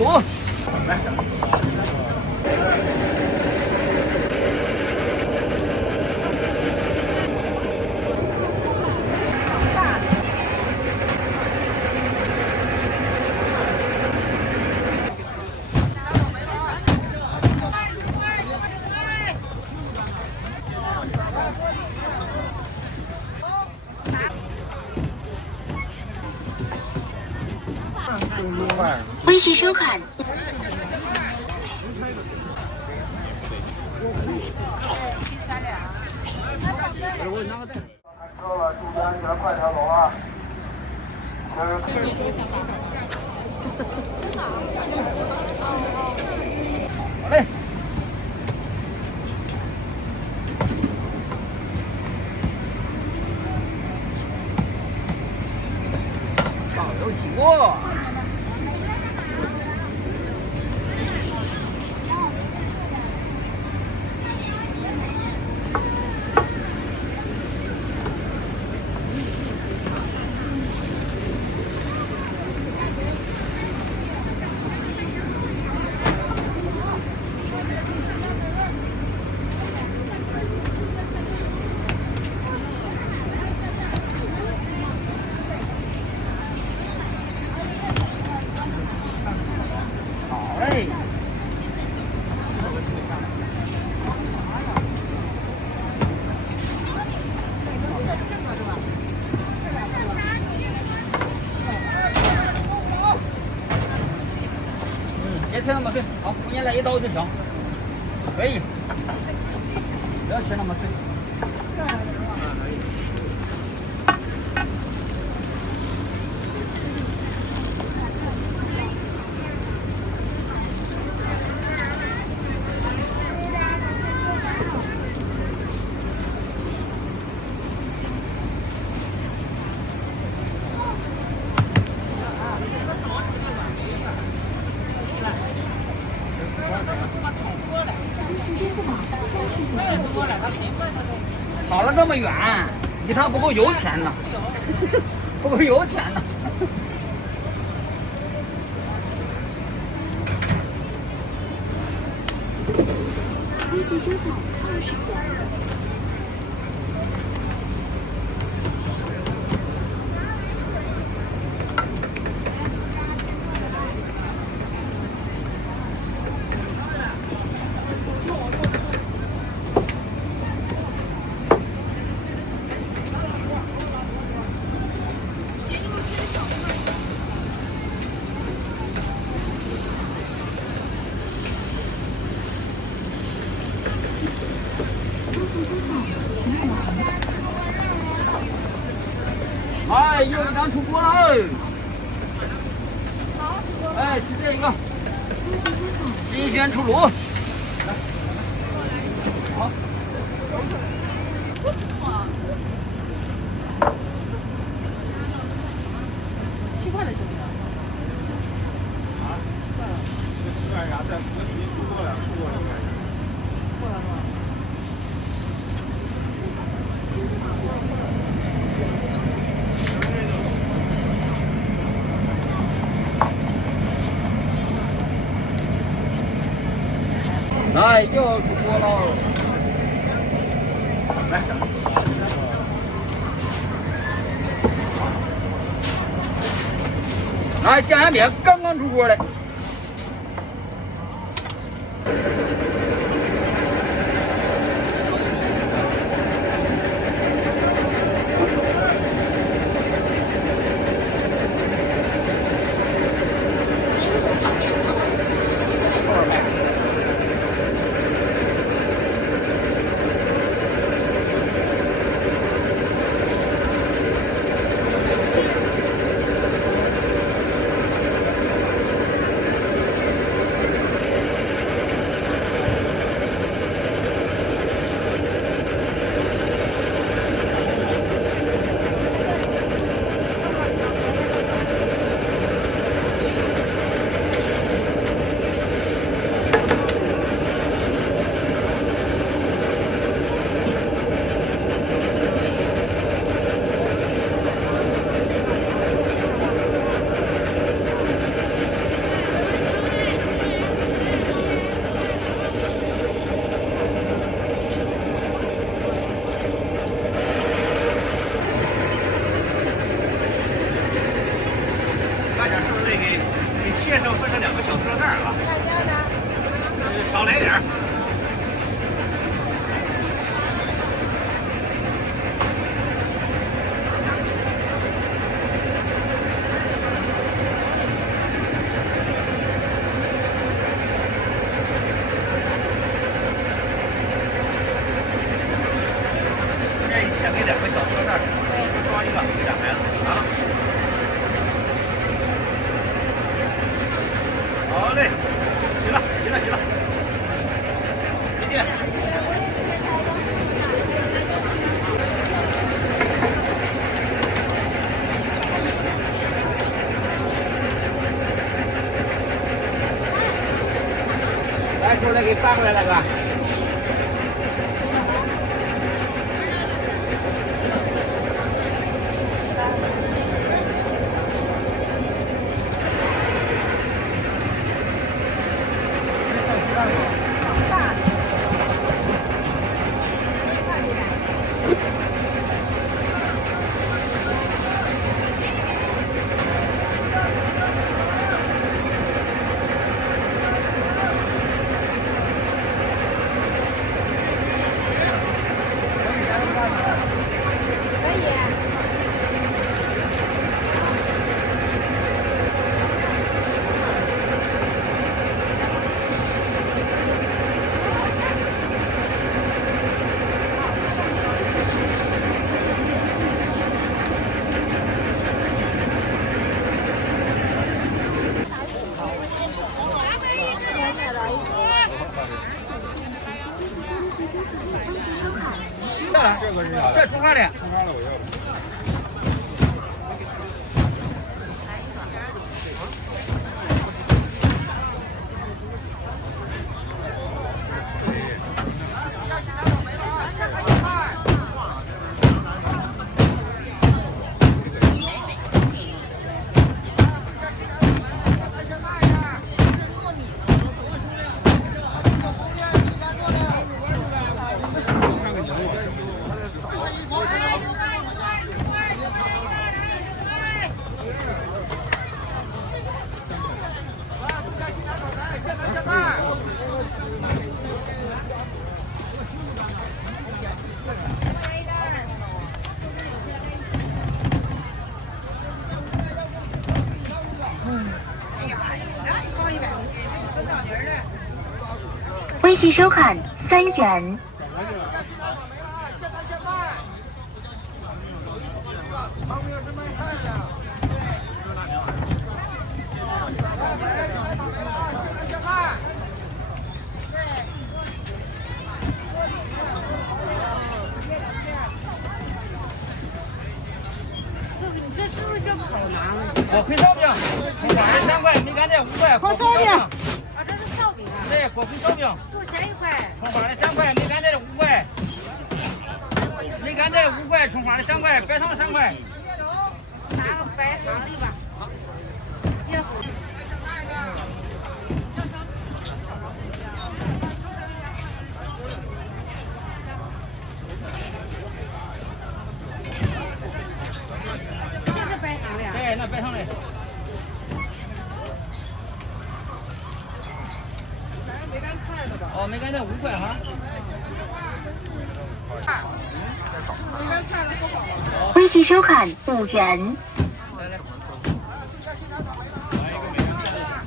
路。来。微信收款。车了，注意安全，快点走啊！好嘞。上有起锅。哎，别切那么碎，好，给你来一刀就行，可以，不要切那么碎。跑了这么远，你他不够油钱呢，不够油钱呢。微信收款20元。哎，一会儿刚出锅了。哎，吃这一个，新鲜出炉。好。7块的行不行？啊，7块了。这7块啥？在河里出过了，出过了。过了是吧？来，又出锅喽！来，来酱油面刚刚出锅的。给翻过来了，哥。这出发的。微信收看3元。你这是不是叫烤馕？火腿烧饼，葱花的3块，梅干菜5块，火腿烧饼。啊，这是烧饼啊。对，火腿烧饼。多少钱1块？葱花的3块，梅干菜的5块。梅干菜5块，葱花的3块，白糖3块。拿个白糖的吧。别胡。这是白糖的呀？对，那白糖的。哦，梅干菜5块哈。微信收看5元。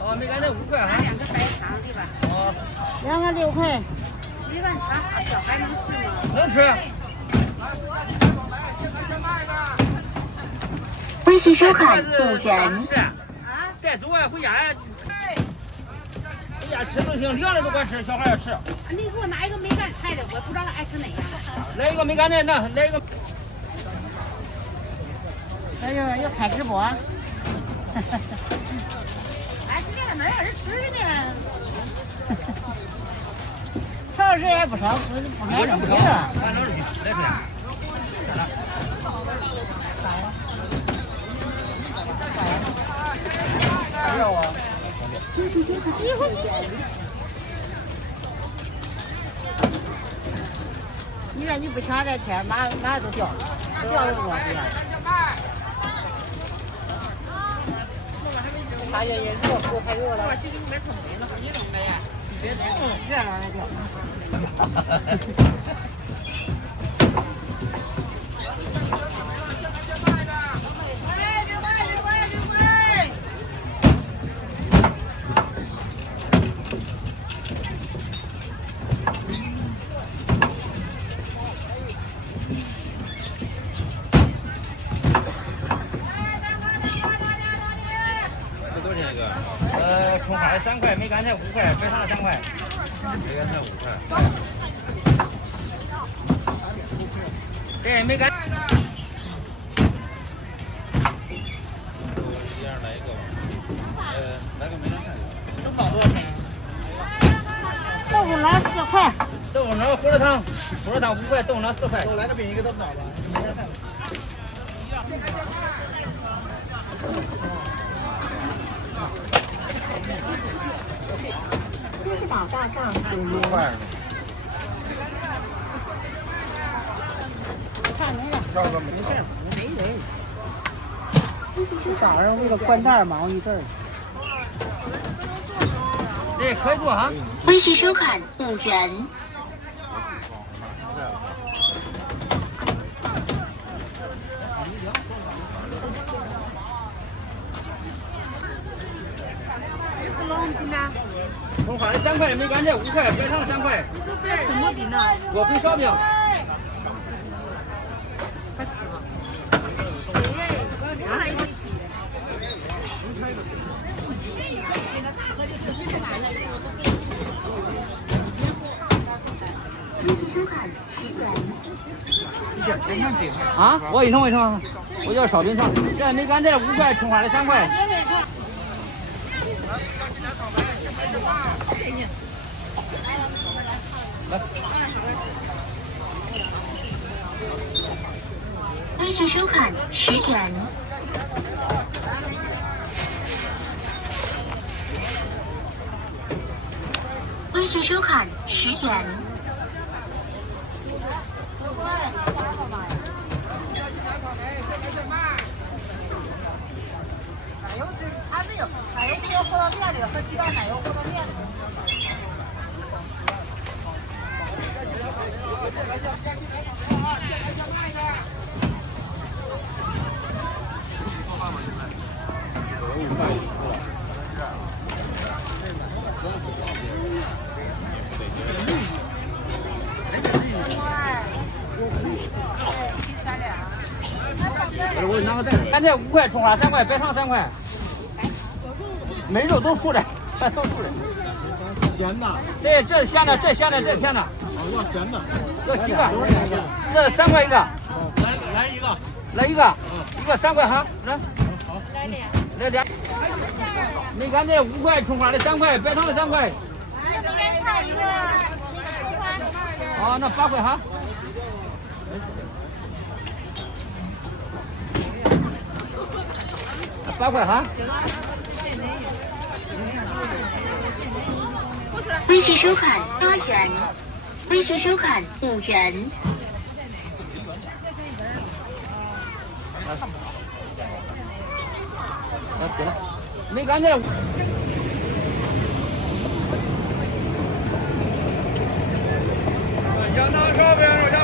哦，梅干菜5块哈。拿2个白糖的吧。哦2个6块。一碗糖，小孩能吃吗？能吃。微信收看5元。啊？带走啊，回家呀。回家吃都行，凉的都管吃，小孩要吃。你给我拿一个梅干菜的，我不知道他爱吃哪样。来一个梅干菜，那来一个。要开直播。哎，今天哪有人吃呢？超市也不少，不买这么多。拿哪儿去？来吃。你说你不抢这天，马上都掉了，掉了多少？他愿意热，不太热了。这样来掉。葱花的3块，梅干菜5块，白糖3块。梅干菜5块。对，梅干。一样来一个吧。来个梅干菜。能搞多少钱？豆腐豆脑火腿肠5块，豆脑4块。我来个饼一个豆腐脑吧，你来菜。支付宝到账5元。快。看没了，要个没事，没人。早上为了灌袋忙一阵儿。这可以做哈。微信收款5元。这是龙饼呢？葱花的3块，梅干菜5块，白糖3块。这什么饼呢？我会烧饼。微信收款10元。啊，我一桶，我要烧饼肠。这梅干菜5块，葱花的3块。微信收款10元。微信收款10元。奶油还没有，奶油没有和到面里的，和鸡蛋奶油和到面里的。我拿个袋。干菜5块，葱花3块，白糖3块。没肉都熟的，都熟的。咸的。对，这咸的，这咸的，这甜的。要咸的。要几个？这3块一个。来一个。来一个，一个3块哈。来。来点。梅干菜5块，葱花的3块，白糖的3块。梅干菜一个，葱花。好，那8块哈。8块哈。微信收款8元。微信收款5元。给了，梅干菜。香肠烧饼。